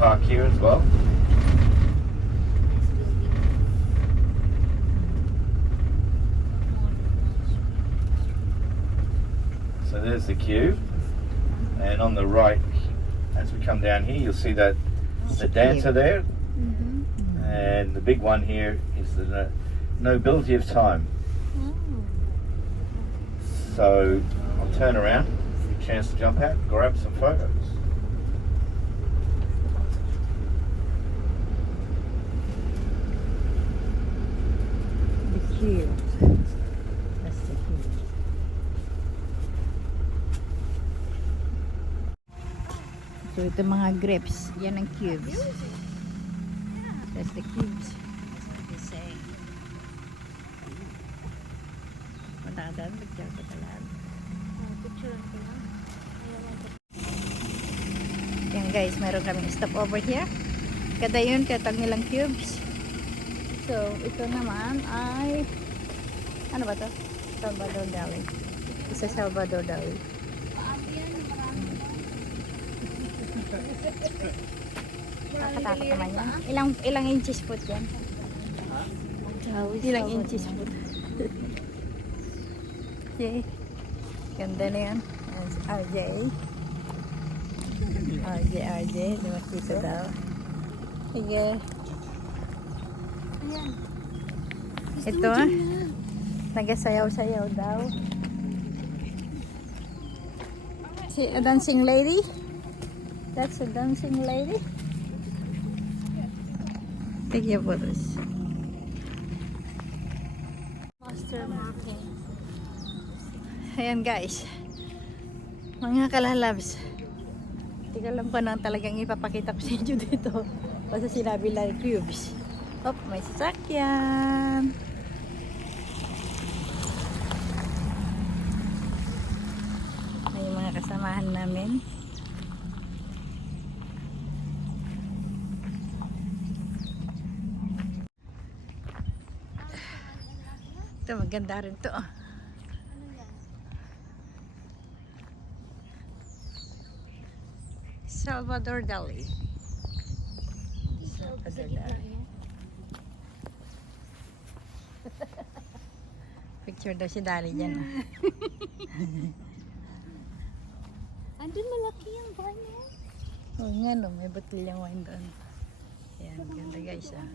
park here as well. So there's the queue, and on the right, as we come down here, you'll see that the dancer there, and the big one here is the nobility of time. So I'll turn around, a chance to jump out, grab some photos. The queue. That's the queue. So ito mga grapes, yan ang cubes. That's the cubes. That's what they say. Matadaan, picture ko talaan. Picture ko lang. Yan guys, meron kaming stop over here. Kada yun, katag nilang cubes. So, ito naman ay, ano ba to? Salvador Dali. Isa Salvador Dali. Nakatakot naman yan. Ilang inches foot yan? Ilang inches foot? Okay. Ganda na yan. RJ. RJ. Dimakita daw. Sige. Ito nagasayaw-sayaw daw. See a dancing lady? That's a dancing lady. Take your photos. Master marking. Ayan guys. Mga kalalabs. Tika lang pa nang talagang ipapakita ko sa inyo dito. Basta sinabi lang cubes. Hop, may sasakyan. May mga kasamahan namin. Ito, maganda rin to. Salvador Dali. Salvador Dali. Picture daw si Dali dyan. Andun malaki yung wine. Oo nga no, may botilyang wine doon. Ayan, ganda guys ah.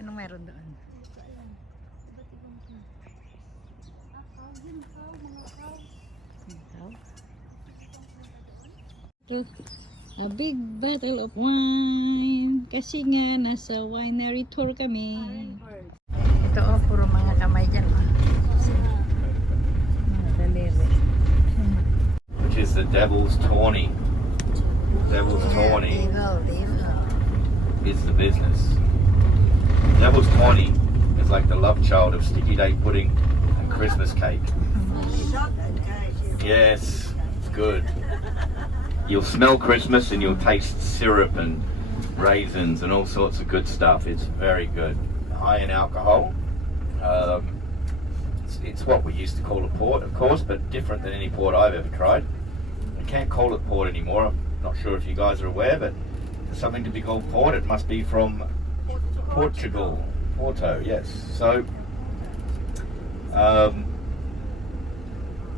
Anong meron doon? A big bottle of wine. Kasi nga, nasa winery tour kami. Ito oh, puro mga kamay dyan. Mga daliri. Which is the Devil's Tawny. Devil's Tawny is the business. Devil's Tawny is like the love child of sticky date pudding and Christmas cake. Yes, it's good. You'll smell Christmas and you'll taste syrup and raisins and all sorts of good stuff. It's very good. High in alcohol. It's what we used to call a port, of course, but different than any port I've ever tried. You can't call it port anymore. I'm not sure if you guys are aware, but there's something to be called port. It must be from Portugal. Porto, yes. So,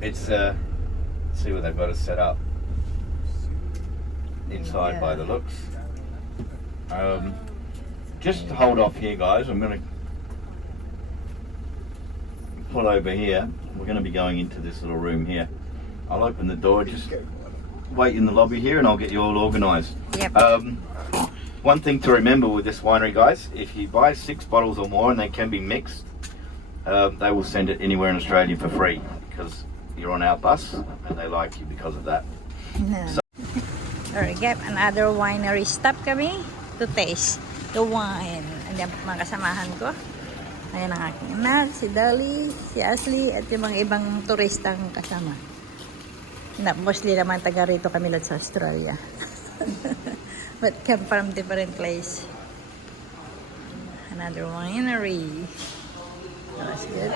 it's, see what they've got it set up inside by the looks. Just hold off here guys, I'm going to pull over here. We're going to be going into this little room here. I'll open the door, just wait in the lobby here and I'll get you all organised. Yep. One thing to remember with this winery guys, if you buy 6 bottles or more and they can be mixed, they will send it anywhere in Australia for free because you're on our bus and they like you because of that. So, Alright, get another winery stop kami to taste the wine. Andiyan mga kasamahan ko. Ayan ang aking anak, si Dali, si Ashley, at yung mga ibang turistang kasama. Mostly naman taga rito kami lahat sa Australia. But come from different place. Another winery. That was good.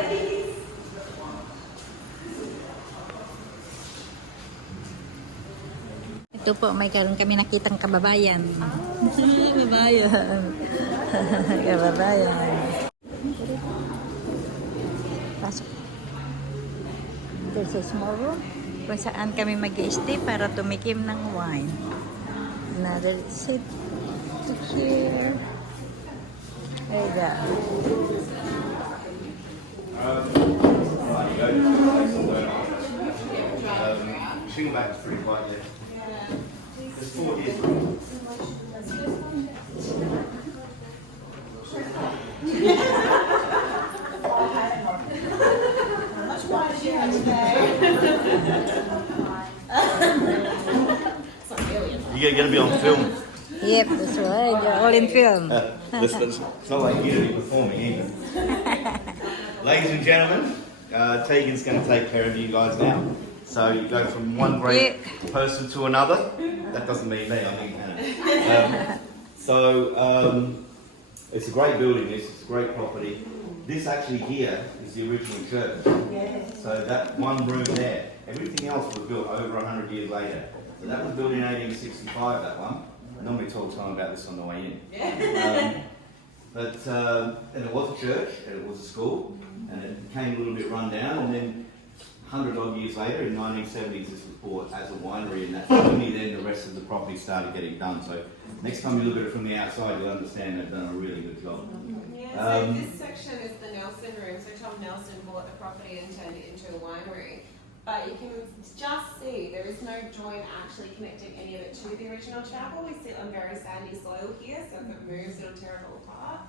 Ito po, may karoon kami nakitang kababayan. Kababayan. Kababayan. Pasok. There's a small room kung saan kami mag-stay para tumikim ng wine. Another seat here. There you go. Shing back is pretty quiet there. There's 4 here. Much wine as you had today. You're going to be on film. Yep, that's right. You're all in film. It's not like you're going to be performing either. Ladies and gentlemen, Tegan's going to take care of you guys now. So you go from one great person to another. That doesn't mean me, I mean Hannah. It's a great building, it's a great property. This actually here is the original church. So that one room there, everything else was built over 100 years later. So that was built in 1865, that one. I normally talk to them about this on the way in. And it was a church, and it was a school, and it became a little bit run down, and then 100 odd years later, in 1970s, this was bought as a winery, and that's only then the rest of the property started getting done. So next time you look at it from the outside, you'll understand they've done a really good job. Yeah, so this section is the Nelson room. So Tom Nelson bought the property and turned it into a winery. But you can just see there is no joint actually connecting any of it to the original chapel. We sit on very sandy soil here, so if it moves, it'll tear it all apart.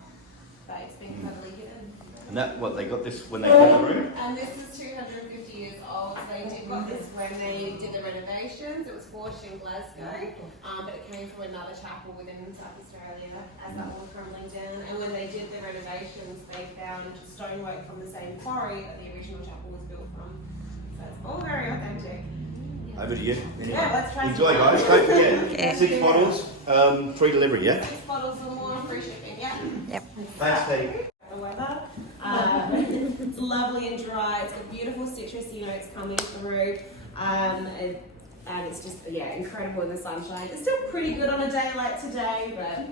But it's been cleverly hidden. And that, what, they got this when they built the room? And this is 250 years old. They got this when they did the renovations. It was forged in Glasgow, but it came from another chapel within South Australia as that one crumbling down. And when they did the renovations, they found stonework from the same quarry that the original chapel was built from. So it's all very authentic. Over to you. Anyway. Yeah, let's try Enjoy, some. guys. Don't forget, 6 bottles, free delivery, yeah? 6 bottles or more, free shipping, yeah. Yep. Thanks, Steve. The weather. It's lovely and dry. It's got beautiful citrusy notes coming through. And it's just, yeah, incredible in the sunshine. It's still pretty good on a day like today, but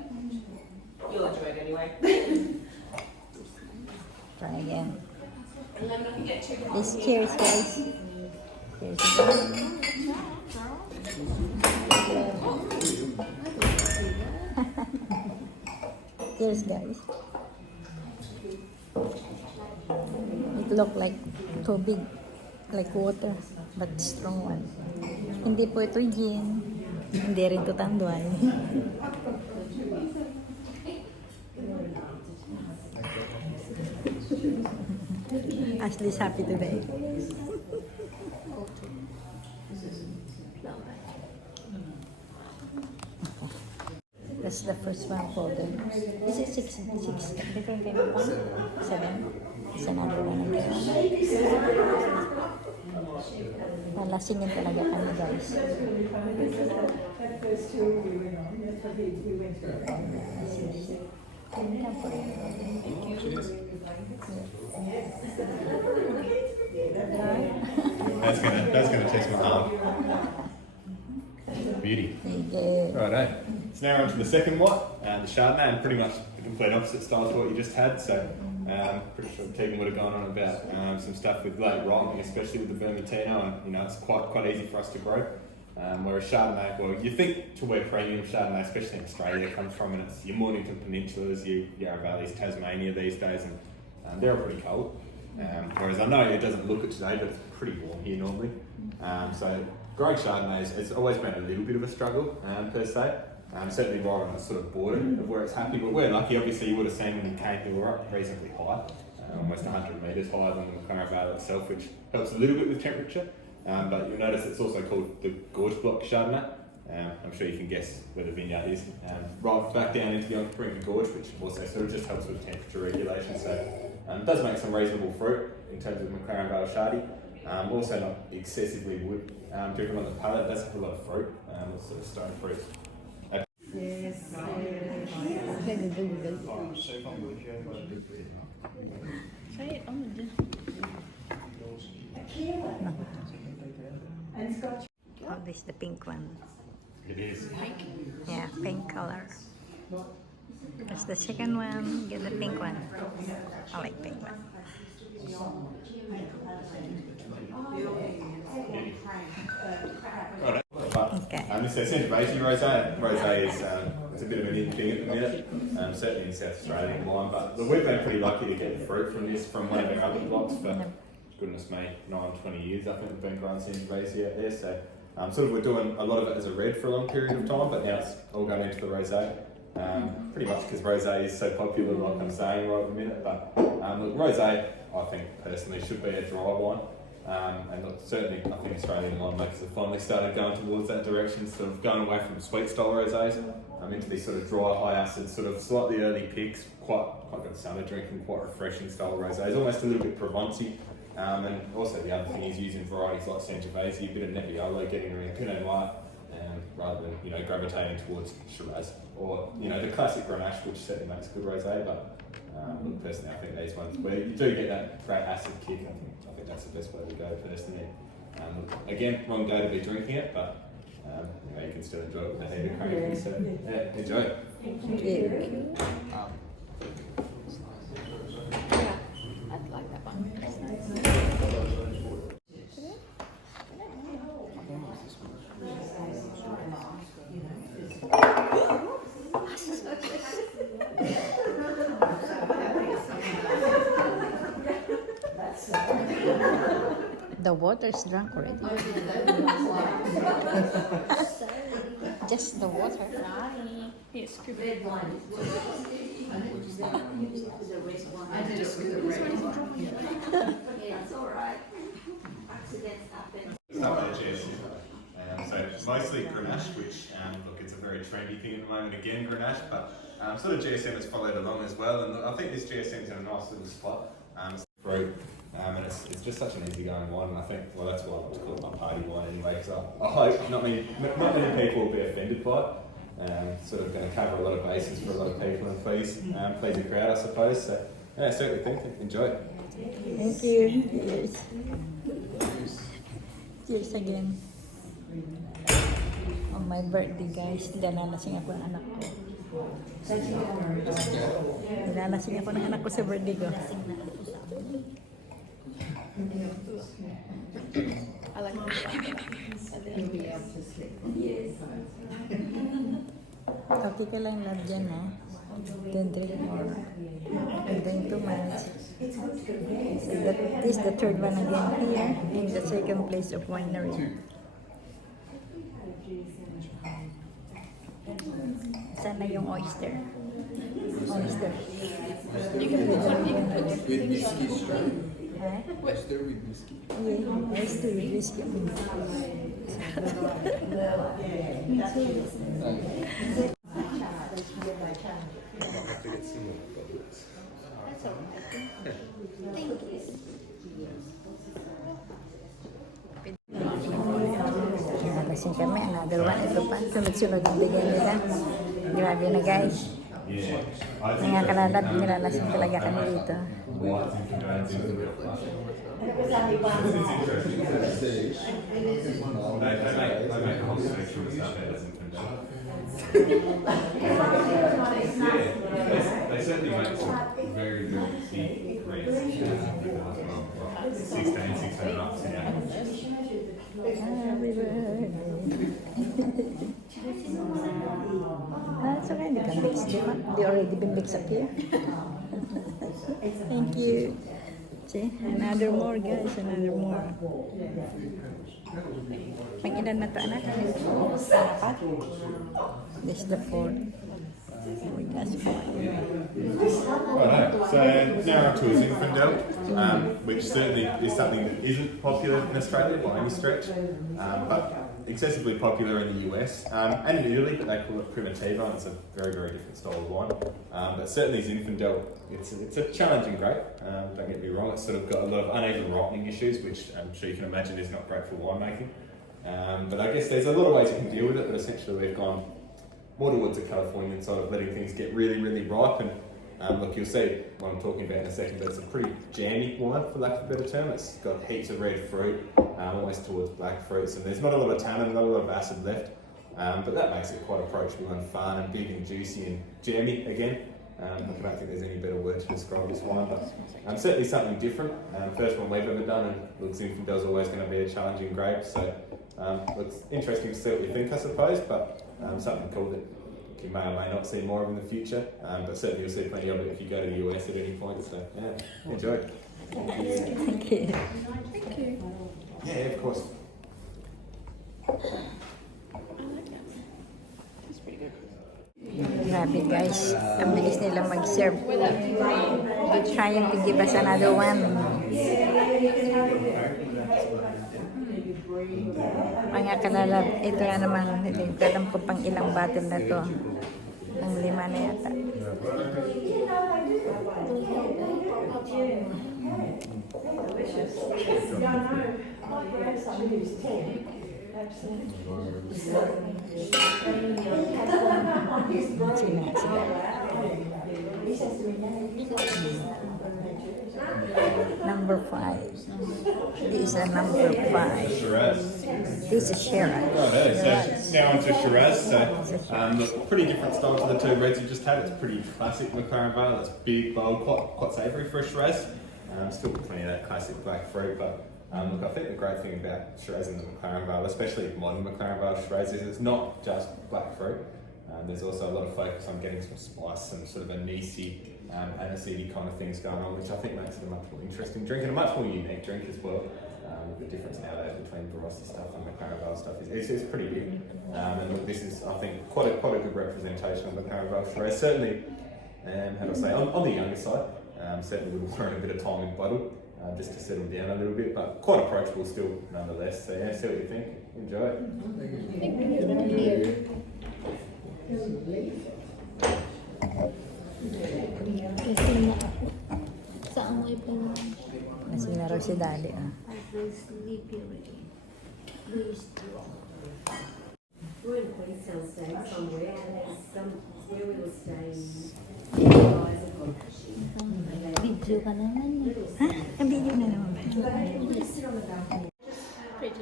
you'll enjoy it anyway. Try again. And then we can get 2 This bottles cheers, here. guys. Cheers. Cheers, guys. It looked like too big, like water, but strong one. Hindi po ito gin, hindi rin ito tanduay. Ashley's happy today. That's the first one for them. Is it 6? Different kind of one? 7? It's another one of them. Malasingin talaga kami, guys. That's gonna taste my arm. Beauty. Righto. So now we're on to the second lot, the Chardonnay, and pretty much the complete opposite style to what you just had. So pretty sure Tegan would have gone on about some stuff with late rotting, especially with the Vermentino, and you know it's quite easy for us to grow. Whereas Chardonnay, well, you think to where premium Chardonnay, especially in Australia, comes from, and it's your Mornington Peninsulas, your Yarra Valleys, Tasmania these days, and they're all pretty cold. Whereas I know it doesn't look it today, but it's pretty warm here normally. So growing Chardonnay has always been a little bit of a struggle per se. Certainly right on the sort of border of where it's happy, but we're lucky. Obviously, you would have seen when you came here, we're up reasonably high, almost 100 metres higher than the McLaren Vale itself, which helps a little bit with temperature. But you'll notice it's also called the Gorge Block Chardonnay. I'm sure you can guess where the vineyard is. Right back down into the Onkaparinga Gorge, which also sort of just helps with temperature regulation. So it does make some reasonable fruit in terms of McLaren Vale Chardy. Also not excessively wood driven on the palate. It does have a lot of fruit, sort of stone fruit. Oh, this is the pink one. It is. Yeah, pink color. That's the second one. Get the pink one. I like pink one. Right. Okay. This is Sangiovese rosé. Rosé is it's a bit of an in thing at the minute, certainly in South Australian wine. But we've been pretty lucky to get the fruit from this from one of our other blocks for goodness me, 20 years. I think we've been growing Sangiovese out there. So sort of we're doing a lot of it as a red for a long period of time, but now it's all going into the rosé. Pretty much because rosé is so popular, like I'm saying right at the minute. But look, rosé, I think personally should be a dry wine. And look, certainly I think Australian winemakers have finally started going towards that direction, sort of going away from sweet style rosés into these sort of dry, high acid, sort of slightly early picks, quite good summer drinking, quite refreshing style rosés, almost a little bit Provency. And also the other thing is using varieties like Sangiovese, a bit of Nebbiolo, getting around Pinot Noir, rather than gravitating towards Shiraz or the classic Grenache, which certainly makes a good rosé. But personally, I think these ones where you do get that great acid kick, I think that's the best way to go personally. Again, wrong day to be drinking it, but you can still enjoy it with a head of cream. So yeah, enjoy it. Thank you. I'd like that one. The water's drunk already. Just the water. Yes, good. So mostly Grenache, which look, it's a very trendy thing at the moment. Again, Grenache, but sort of GSM has followed along as well. And I think this GSM is in a nice little spot. Fruit. And it's just such an easygoing wine, and I think, well, that's why I want to call it my party wine anyway, because I hope not many people will be offended by it. Sort of going to cover a lot of bases for a lot of people and please the crowd, I suppose. So, yeah, certainly think it. Enjoy it. Thank you. Cheers. Cheers again. On my birthday, guys, dalalasing ako ng anak ko. Dalalasing ako ng anak ko sa birthday ko. I like Okay ka lang love dyan, ha? Don't drink more. Don't drink too much. So this is the third one again here in the second place of Winery. Sana yung oyster. Oyster. With whiskey straight. Huh? Oyster with whiskey. Yeah, oyster with whiskey. I'll have to get some more bubbles. That's all right. Thank you. Nalasing kami, another one. Ito pa, sunod-sunod ang bigay nila. Grabe na guys. Mga kalalab, nilalasing talaga kami dito. They certainly make some very, very cheap grades. 16 bucks, yeah. Happy birthday. It's okay, they can mix them up. They already been mixed up here. Thank you. See, another more guys, another more. Mag-ilan na to anak? Apat? This is the fourth. We got four. Right, so now to a Zinfandel, which certainly is something that isn't popular in Australia by any stretch, but excessively popular in the US and in Italy, but they call it Primitivo, and it's a very, very different style of wine. But certainly Zinfandel, it's a challenging grape, don't get me wrong, it's sort of got a lot of uneven ripening issues, which I'm sure you can imagine is not great for winemaking. But I guess there's a lot of ways you can deal with it, but essentially we've gone more towards the Californian side of letting things get really, really ripe. And look, you'll see what I'm talking about in a second, but it's a pretty jammy wine, for lack of a better term. It's got heaps of red fruit, almost towards black fruits, and there's not a lot of tannin, not a lot of acid left. But that makes it quite approachable and fun and big and juicy and jammy again. I don't think there's any better word to describe this wine, but certainly something different. First one we've ever done, and look, Zinfandel is always going to be a challenging grape, so it's interesting to see what you think, I suppose, but something cool that you may or may not see more of in the future, but certainly you'll see plenty of it if you go to the US at any point, so yeah, enjoy it. Thank you. Thank you. Yeah, of course. I like that. It's pretty good. Grabe guys, ang bilis nila mag-serve. They're trying to give us another one. Mga kalalab, ito na naman, hindi ko alam kung pang ilang bottle na to. Ang 5 na yata. Number 5. This is a number 5. Shiraz. This is Shiraz. Right, so now onto Shiraz. So, look, pretty different style to the two reds you just had. It's pretty classic McLaren Vale. It's big, bold, quite savoury for a Shiraz. Still plenty of that classic black fruit, but look, I think the great thing about Shiraz and the McLaren Vale, especially modern McLaren Vale Shiraz, is it's not just black fruit. There's also a lot of focus on getting some spice and sort of anisey, aniseedy kind of things going on, which I think makes it a much more interesting drink and a much more unique drink as well. The difference nowadays between Barossa stuff and McLaren Vale stuff is pretty big. And look, this is, I think, quite a good representation of McLaren Vale Shiraz. Certainly, how do I say, on the younger side. Certainly we'll learn a bit of time in bottle just to settle down a little bit, but quite approachable still nonetheless. So yeah, see what you think. Enjoy it. Saan mo ipin? Nasina raw si Daddy. We're in Queenstown staying somewhere, and there's where we were staying. Video ka naman. Ha? Ang video na naman ba? Just sit on the balcony. Pretty.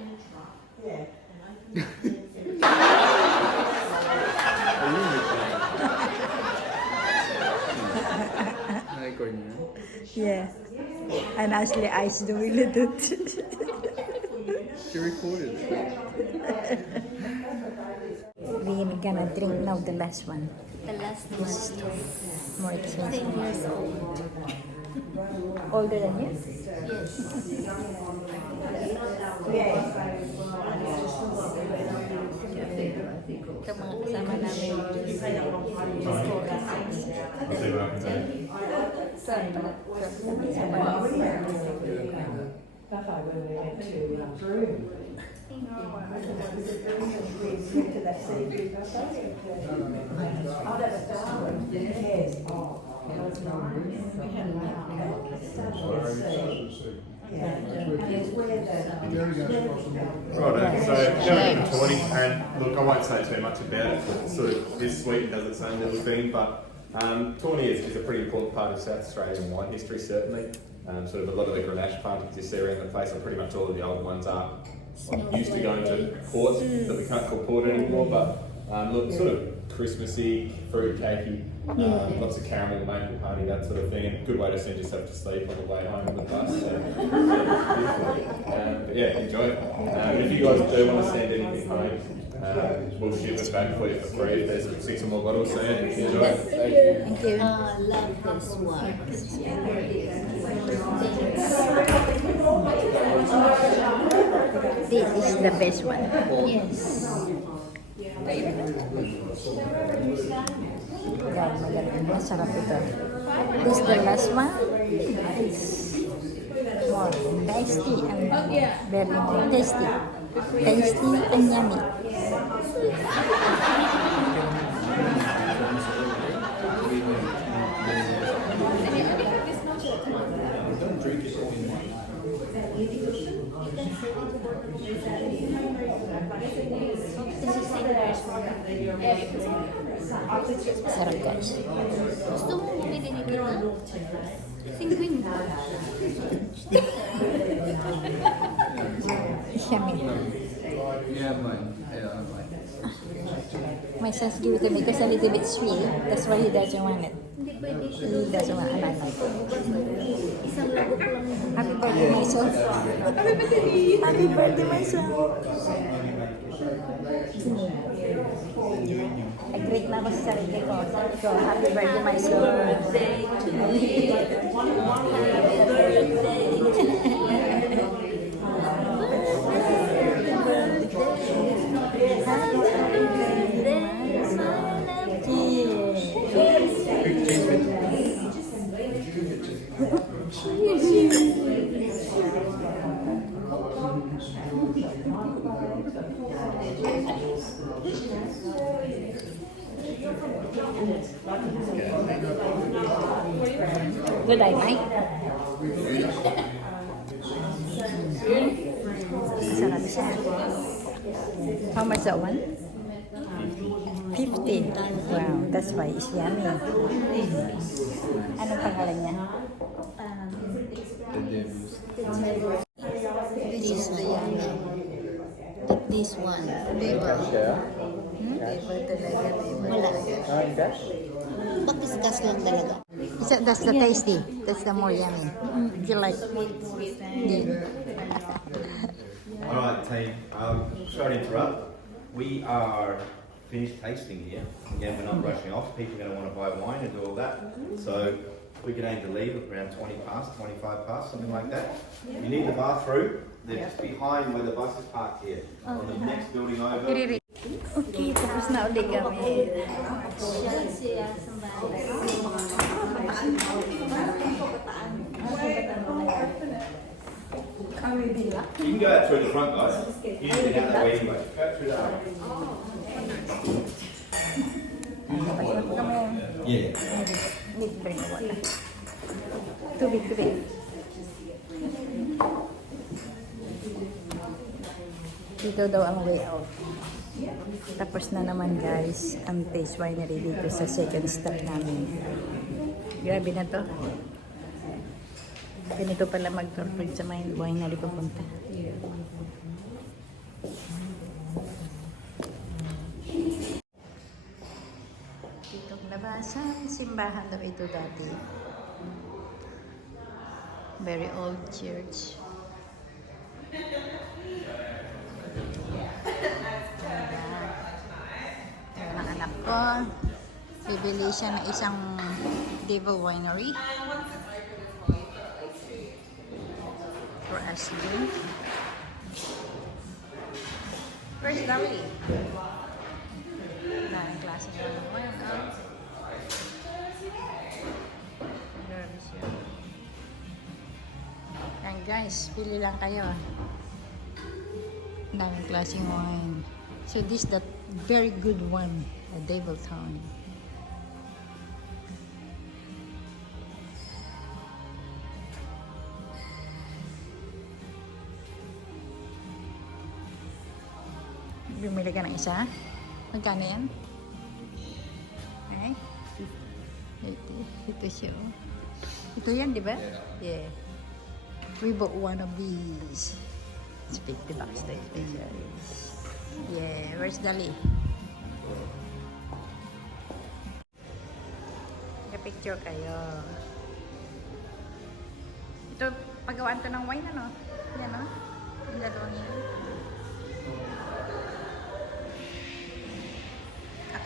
Yeah. And Ashley Ice doing it. She recorded it. We're gonna drink now the last one. The last one is More 10 expensive. years old. Older than you? Yes. Ito mga kasama namin. I'll see what I can say. Sorry. Right, so going to Tawny, and look, I won't say too much about it, it sort of is sweet and does its own little thing, but Tawny is a pretty important part of South Australian wine history, certainly. Sort of a lot of the Grenache plantings you see around the place, and pretty much all of the old ones are used to go into port that we can't call port anymore, but look, sort of Christmassy, fruit cakey, lots of caramel, maple honey, that sort of thing, and a good way to send yourself to sleep on the way home on the bus. So, but yeah, enjoy it. If you guys do want to send anything home, we'll ship it back for you for free if there's 6 or more bottles, so yeah, enjoy it. Thank you. Love this one. This is the best one. Yes. Yan, magaling. Masarap ito. This is the last one. It's more tasty and very tasty. Tasty and yummy. Don't drink it all in one night. Sarap guys. Gusto mo bumili nito na? Singwing. Yummy. Yeah, mine. Yeah, I like it. my son's give it to me because a little bit sweet. That's why he doesn't want it. Hindi pwede He doesn't want it. isang lagok lang. Happy birthday, my son. Happy birthday, my son. Nag-greet na ako sa sarili ko. Sabi ko, happy birthday, my son. Good eye, Mike. Sarap siya. How much that one? 15. Wow, that's why it's yummy. Anong pangalan niya? This is the yummy. This one. Diba? Diba talaga, diba? Wala. Bakis-gas lang talaga. That's the tasty. That's the more yummy. You like? Yeah. Alright team, sorry to interrupt. We are finished tasting here. Again, we're not rushing off. People are going to want to buy wine and do all that. So we can aim to leave at around 20 past, 25 past, something like that. You need the bathroom. They're just behind where the bus is parked here. On the next building over. Okay, tapos na ulit kami. Siya, sambay. You can go out through the front, guys. You can get out that way anyway. Go through that way. Yeah. Big bring water. Tubig. Dito daw ang way out. Tapos na naman guys ang taste winery dito sa second stop namin. Grabe na to. Ganito pala mag-tour sa winery papunta. Ditong labasan, simbahan daw ito dati. Very old church. Ayan ang anak ko. Bibili siya ng isang Devil Winery. For us to drink. Where's Dolly? Daming klase ng wine. Grabe siya. Yan guys, pili lang kayo. Daming klaseng wine. So this is the very good one, a Devil Town. Bumili ka ng isa? Magkano yan? Okay. Ito siya. Ito yan, di ba? Yeah. We bought one of these. It's $50 special. Yeah, where's Dali? Picture kayo. Ito, paggawaan to ng wine, ano? Yan, no? Yung dalawang yun.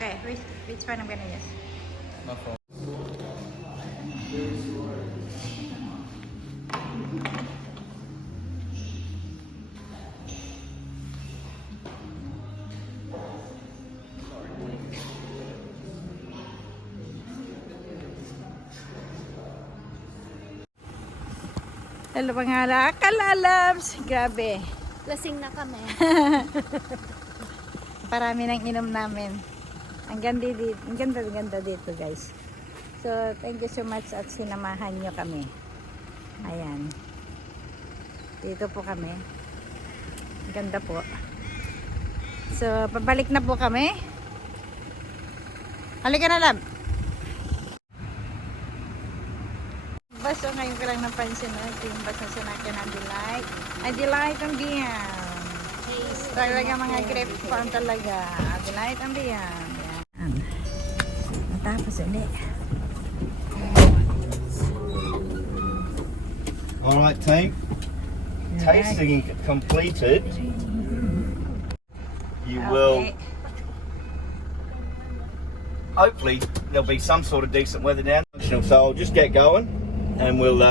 Okay, which one I'm gonna use? Hello mga kalalabs! Grabe. Lasing na kami. Parami nang inom namin. Ang ganda dito guys. So, thank you so much at sinamahan nyo kami. Ayan. Dito po kami. Ang ganda po. So, pabalik na po kami. Halika na, lab. Baso ngayon ko lang napansin na yung basa sa nakin Adelaide. Adelaide ang diyan. Talaga mga grape farm talaga. Adelaide ang diyan. Tapos ulit. Alright team, tasting completed. You will, hopefully there'll be some sort of decent weather down. So I'll just get going and we'll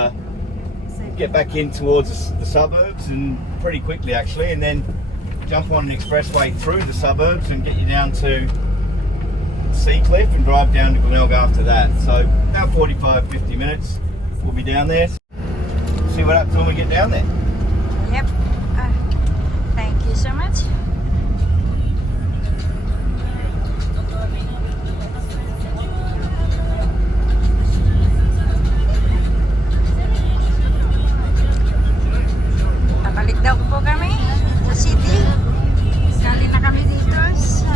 get back in towards the suburbs, and pretty quickly actually, and then jump on an expressway through the suburbs and get you down to Seacliff and drive down to Glenelg after that. So about 45-50 minutes we'll be down there. See what happens when we get down there. Yep. Thank you so much. Babalik daw po kami sa city. Galing na kami dito sa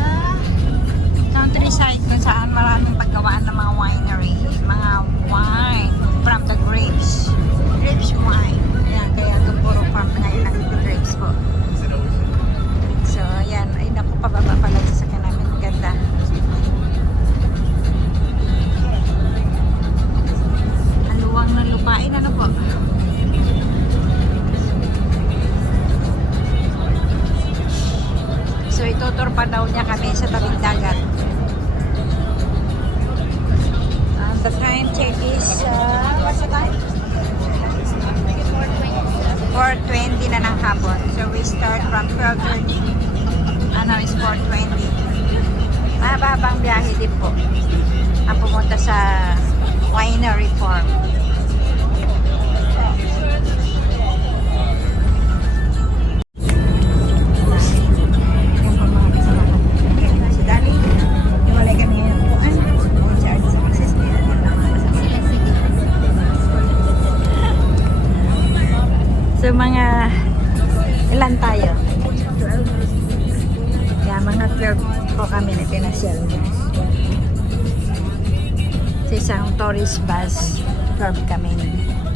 countryside kung saan maraming paggawaan ng mga winery, mga wine from the grapes. Grapes wine. Ayan, kaya ito puro farm ngayon ang grapes po. So, ayan. Ay, naku, pababa pala sa sakyan namin. Ganda. Ang luwang ng lupain. Ano po? So, itutur pa daw niya kami sa tabing dagat. The time check is, what's the time? 4:20 na ng hapon. So we start from 12:30. Now is 4:20. Mahabang biyahe din po. Ang pumunta sa winery farm. Si Dali, iwalay kami ng upuan. Charge sa access niya. So mga ilan tayo? 12. Yeah, mga 12 po kami na pinasyal. Sa isang tourist bus, 12 kami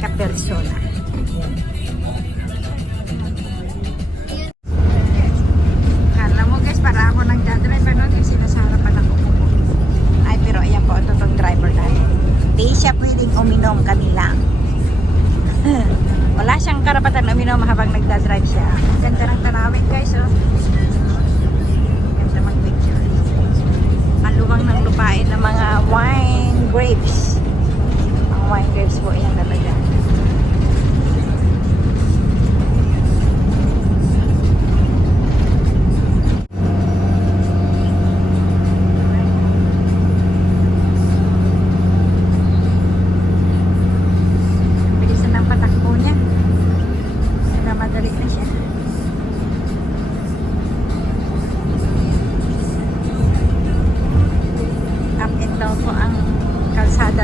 ka-persona. Kala mo guys, para ako nagdadrive ano, yung sinasarapan ako. Ay, pero ayan po, ito itong driver natin. Di siya pwedeng uminom, kami lang. Wala siyang karapatan uminom habang nagdadrive siya. Ganda ng tanawin guys, oh. Ganda mag-picture. Ang luwang ng lupain ng mga wine grapes. Ang wine grapes po, yan talaga.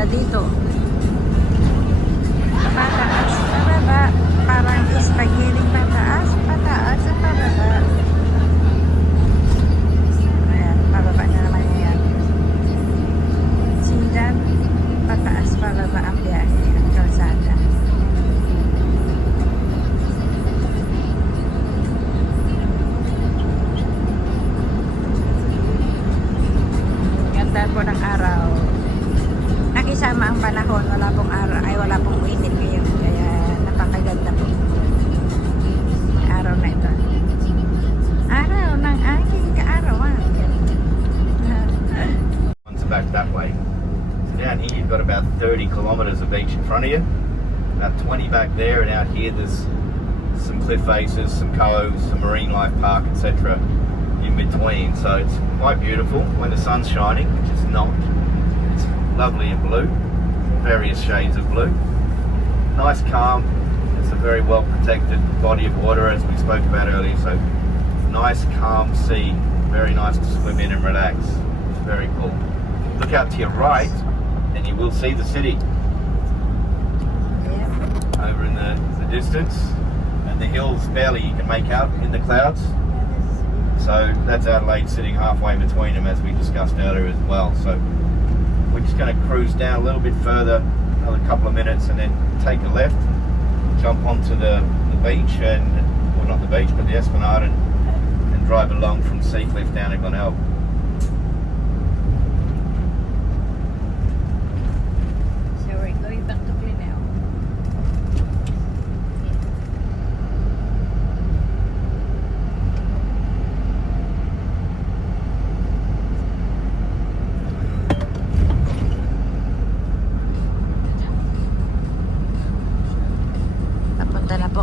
Dito pataas, pababa, parang spaghetti, pataas, pataas, pababa. Ayan, pababa na naman yan. Sindan, pataas, pababa ang biyahe, ang kalsada. Ganda po ng araw. Nakisama ang panahon, wala pong araw, ay wala pong init ngayon, kaya napakaganda po araw na ito. Araw ng aking kaarawan. Back that way. So down here you've got about 30 kilometres of beach in front of you, about 20 back there, and out here there's some cliff faces, some coves, some marine life park, etc. in between. So it's quite beautiful when the sun's shining, which is not. Lovely in blue, various shades of blue. Nice calm, it's a very well protected body of water as we spoke about earlier, so nice calm sea, very nice to swim in and relax. It's very cool. Look out to your right and you will see the city over in the distance, and the hills barely you can make out in the clouds. So that's Adelaide sitting halfway between them, as we discussed earlier as well. So we're just going to cruise down a little bit further, another couple of minutes, and then take a left, jump onto the beach, and well, not the beach, but the Esplanade, and drive along from Seacliff down to Glenelg.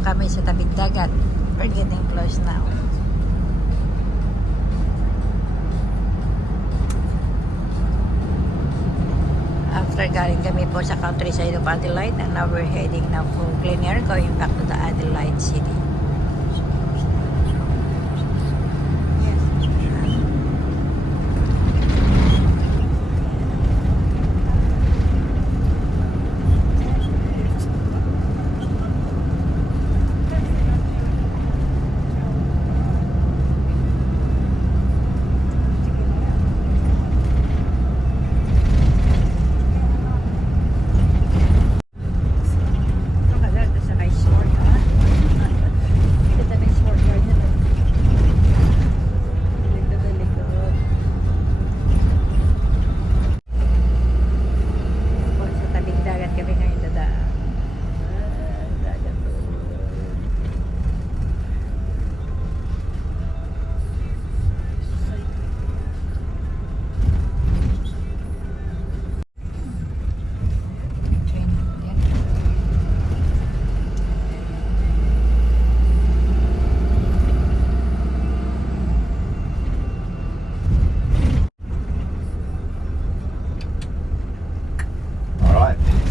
kami sa tabing dagat. We're getting close now. After galing kami po sa countryside of Adelaide, and now we're heading now for Glenelg, going back to the Adelaide city.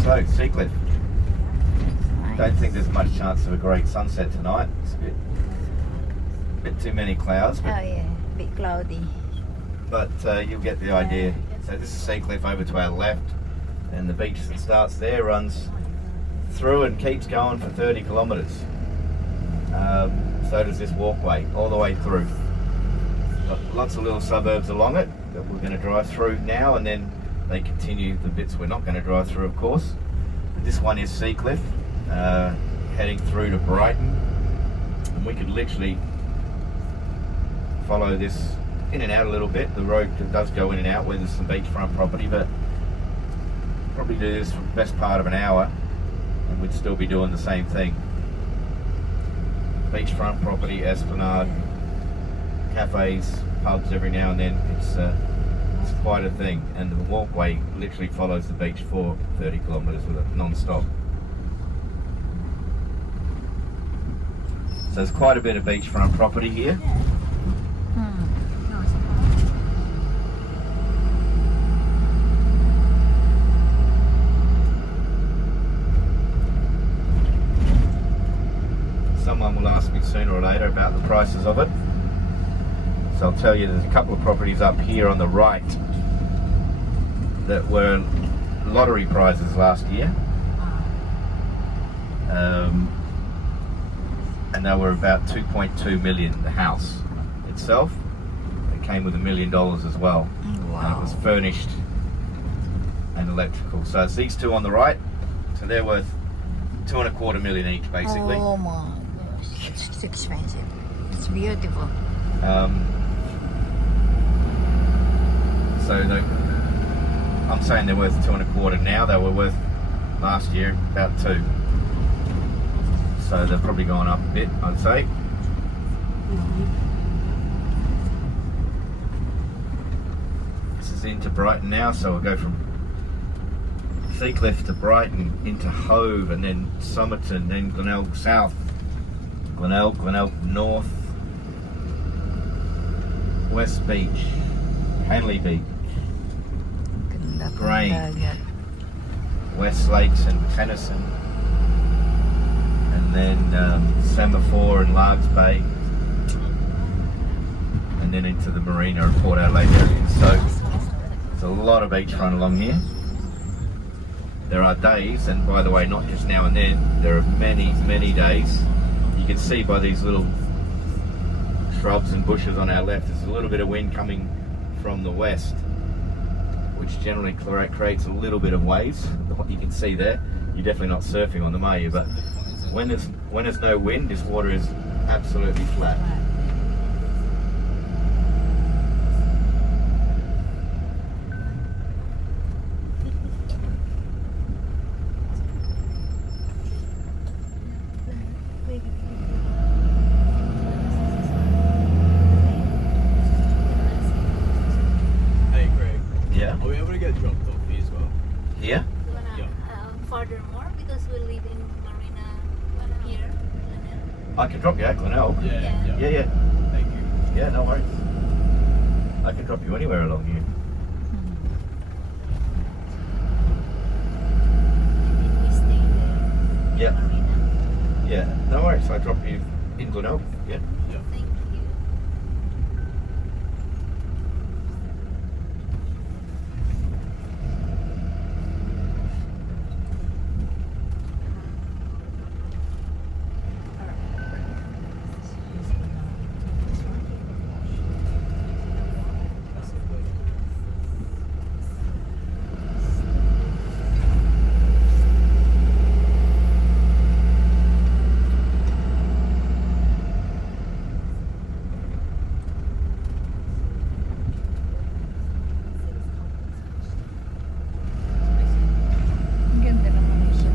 So, Seacliff. Don't think there's much chance of a great sunset tonight. It's a bit too many clouds, Oh yeah, a bit cloudy. but you'll get the idea. So this is Seacliff over to our left, and the beach that starts there runs through and keeps going for 30 kilometres. So does this walkway, all the way through. Lots of little suburbs along it that we're going to drive through now, and then they continue the bits we're not going to drive through, of course. This one is Seacliff, heading through to Brighton. And we could literally follow this in and out a little bit. The road does go in and out where there's some beachfront property, but probably do this for the best part of an hour and we'd still be doing the same thing. Beachfront property, esplanade, cafes, pubs every now and then. It's quite a thing, and the walkway literally follows the beach for 30 kilometres with it non-stop. So there's quite a bit of beachfront property here. Someone will ask me sooner or later about the prices of it. So I'll tell you, there's a couple of properties up here on the right that were lottery prizes last year. And they were about 2.2 million, the house itself. It came with $1 million as well. Wow. And it was furnished and electrical. So it's these two on the right. So they're worth $2.25 million each, basically. Oh my gosh, it's expensive. It's beautiful. So I'm saying they're worth 2.25 now. They were worth last year about 2. So they've probably gone up a bit, I'd say. This is into Brighton now, so we'll go from Seacliff to Brighton, into Hove, and then Somerton, then Glenelg South, Glenelg North, West Beach, Hanley Beach, Ganda ng Grain, dagat. West Lakes and Tennyson, and then Semaphore and Largs Bay, and then into the marina of Port Adelaide area. So there's a lot of beachfront along here. There are days, and by the way, not just now and then, there are many days. You can see by these little shrubs and bushes on our left, there's a little bit of wind coming from the west, which generally creates a little bit of waves. What you can see there, you're definitely not surfing on them, are you? But when there's no wind, this water is absolutely flat. Hey Greg, Yeah. are we able to get dropped off here as well? Here? You wanna further more because we live in Marina here. I can drop you at Glenelg. Yeah. Yeah. Thank you. Yeah, no worries. I can drop you anywhere along here. If we stay there, Yeah. Marina. Yeah, no worries. I drop you in Glenelg. Yeah. Thank you. Ang ganda naman ng ship.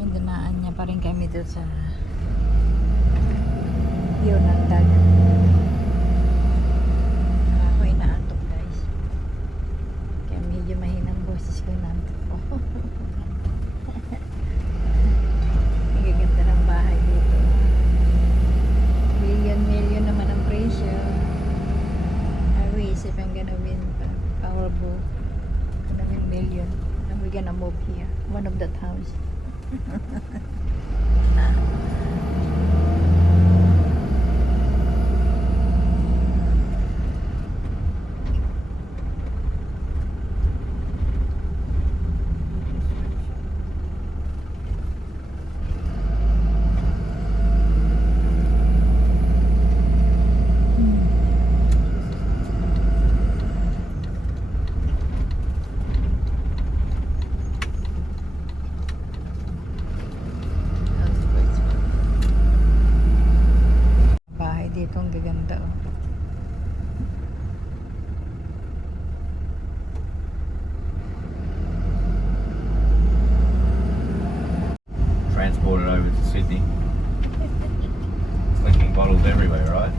May dinaan niya pa rin kami doon sa view ng dagat. Ako inaantok guys. Kaya medyo mahinang boses ko, inaantok ko. Ang gaganda ng bahay dito. Million naman ang presyo. I wish if I'm gonna win Powerball, gonna win million, and we're gonna move here, one of that house. Bahay dito ang gaganda oh. Transported over to Sydney. Clinking bottles everywhere, right?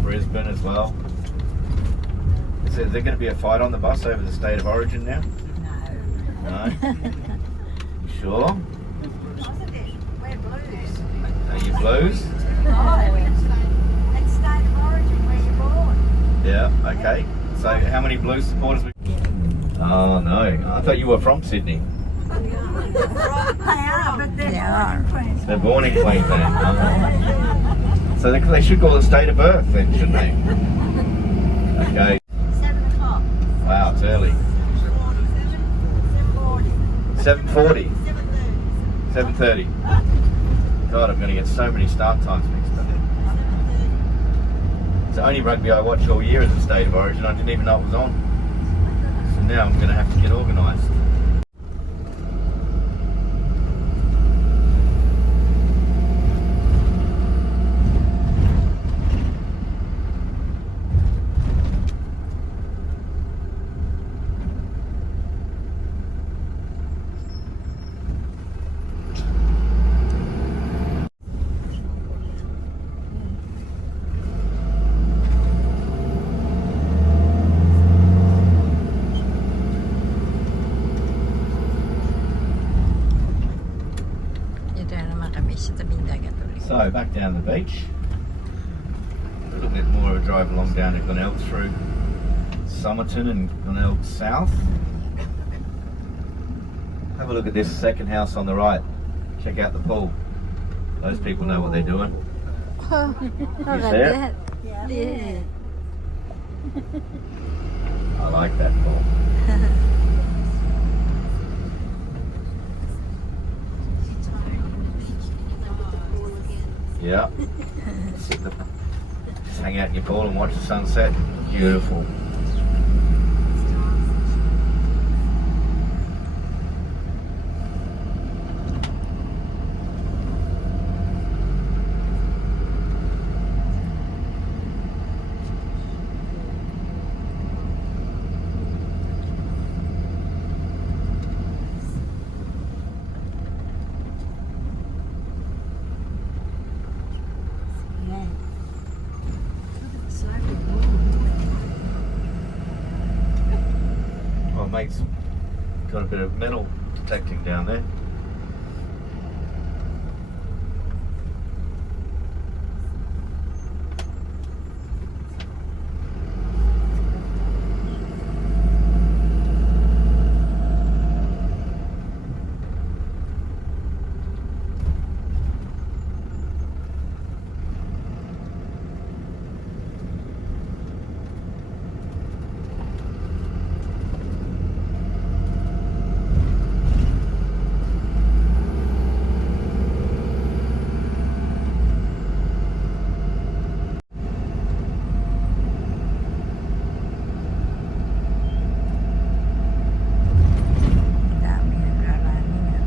Brisbane as well. Is there going to be a fight on the bus over the state of origin now? No. You sure? We're blues. Are you blues? It's state of origin where you're born. Yeah, okay. So how many Blues supporters we... Oh no, I thought you were from Sydney. They are, but They are. They're born in Queensland. Oh. So they should call it state of birth then, shouldn't they? Okay. 7 o'clock. Wow, it's early. 7:40. 7:30. God, I'm going to get so many start times mixed up. It's the only rugby I watch all year is the state of origin. I didn't even know it was on. So now I'm going to have to get organised. Dito na naman kami sa tabing dagat ulit. So back down the beach. A little bit more of a drive along down to Glenelg through Somerton and Glenelg South. Have a look at this second house on the right. Check out the pool. Those people know what they're doing. Oh, You see it? Yeah. I like that pool. Yeah. Just hang out in your pool and watch the sunset. Beautiful. mate's got a bit of metal detecting down there. Dami nagrarunning ah.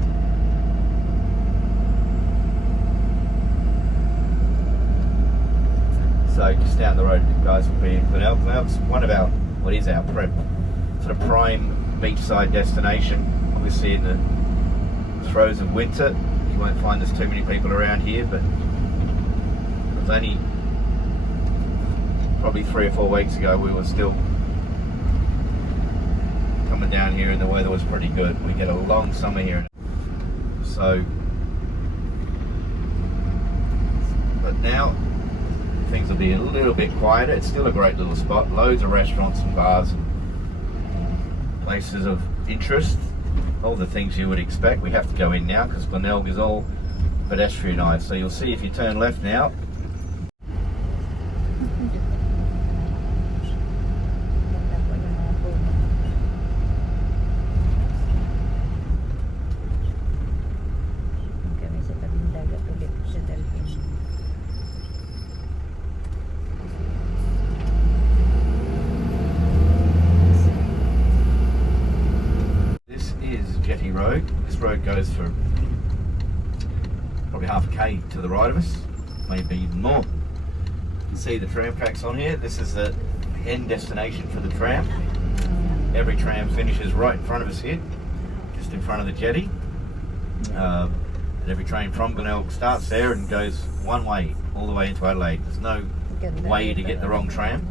So just down the road, guys, will be Glenelg. Glenelg's one of our, what is our sort of prime beachside destination. Obviously in the throes of winter, you won't find there's too many people around here, but it was only probably 3 or 4 weeks ago we were still coming down here and the weather was pretty good. We get a long summer here. So, but now things will be a little bit quieter. It's still a great little spot. Loads of restaurants and bars and places of interest. All the things you would expect. We have to go in now because Glenelg is all pedestrianised. So you'll see if you turn left now. Kami sa tabing dagat ulit sa Delphine. This is Jetty Road. This road goes for probably half a K to the right of us, maybe even more. You can see the tram tracks on here. This is the end destination for the tram. Every tram finishes right in front of us here, just in front of the jetty. And every train from Glenelg starts there and goes one way, all the way into Adelaide. There's no way to get the wrong tram.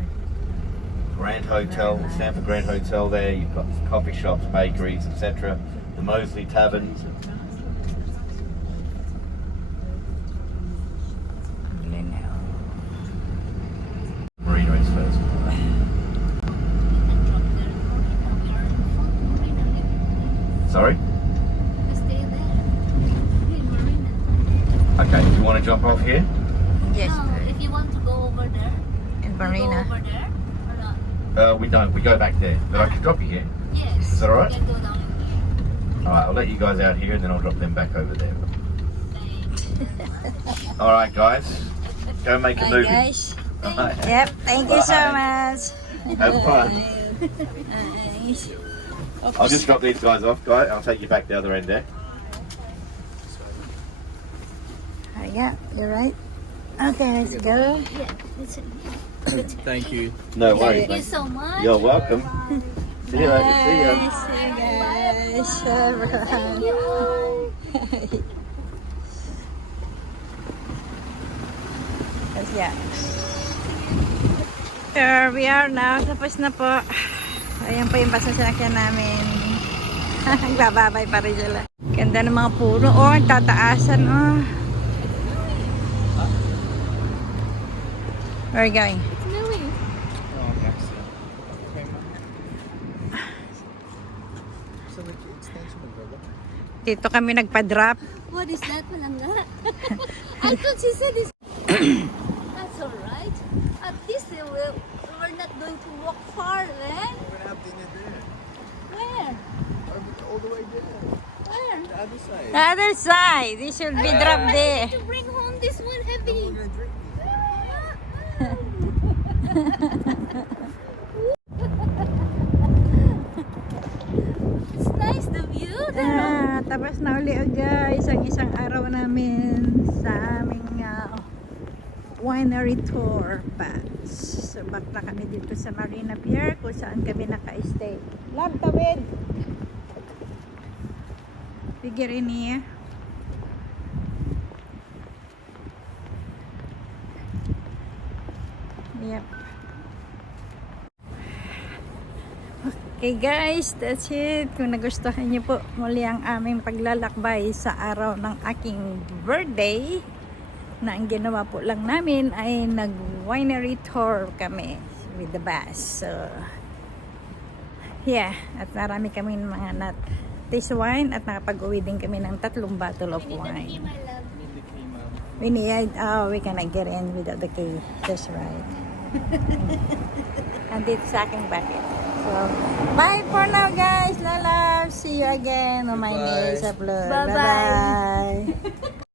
Grand Hotel, Stanford Grand Hotel there, you've got coffee shops, bakeries, etc. The Mosley Tavern. Glenelg. Marina is first. Sorry? Stay there. In Marina. Okay, do you want to jump off here? Yes, No, if you want to go over there, in you go Marina. over there or not? We don't, we go back there. But I can drop you here. Yes. Is that all right? You can go down here. Alright, I'll let you guys out here and then I'll drop them back over there. Thank you. Alright guys, go make a Bye movie. guys. Alright. Yep, thank you so Bye. much. Have fun. Nice. I'll just drop these guys off, guys. I'll take you back the other end there. Yeah, you're right. Okay, let's go. Yeah, listen. Thank you. No worries, Thank you mate. so much. You're welcome. See you later. See ya. Bye. See you guys. Everyone. Let's go. Here we are now. Tapos na po. Ayan po yung basa sinakyan namin. Bababay pa rin sila. Ganda ng mga puno. Oh, ang tataasan. Oh. Where are you going? It's moving. Oh, excellent. Okay, so the extension of the Dito kami nagpa-drop. What is that, Malanga? I thought she said this. That's alright. At least we're not going to walk far then. We're gonna have dinner there. Where? All the way there. Where? The other side. The other side. This should be drop I there. need to bring home this one heavy. We're gonna drink. It's nice the view. Tapos na uli guys ang isang araw namin sa aming winery tour pass. So back na kami dito sa Marina Pier kung saan kami naka-stay. Love tawid! Figure in here. Yep. Okay guys, that's it. Kung nagustuhan niyo po muli ang aming paglalakbay sa araw ng aking birthday, na ang ginawa po lang namin ay nag-winery tour kami with the bus. So, yeah. At marami kami mga taste wine at nakapag-uwi din kami ng 3 bottle of wine. My love. We need, we cannot get in without the key. That's right. Andito sa aking bucket. So, bye for now guys. Love. See you again on my next upload. Bye-bye. Bye-bye.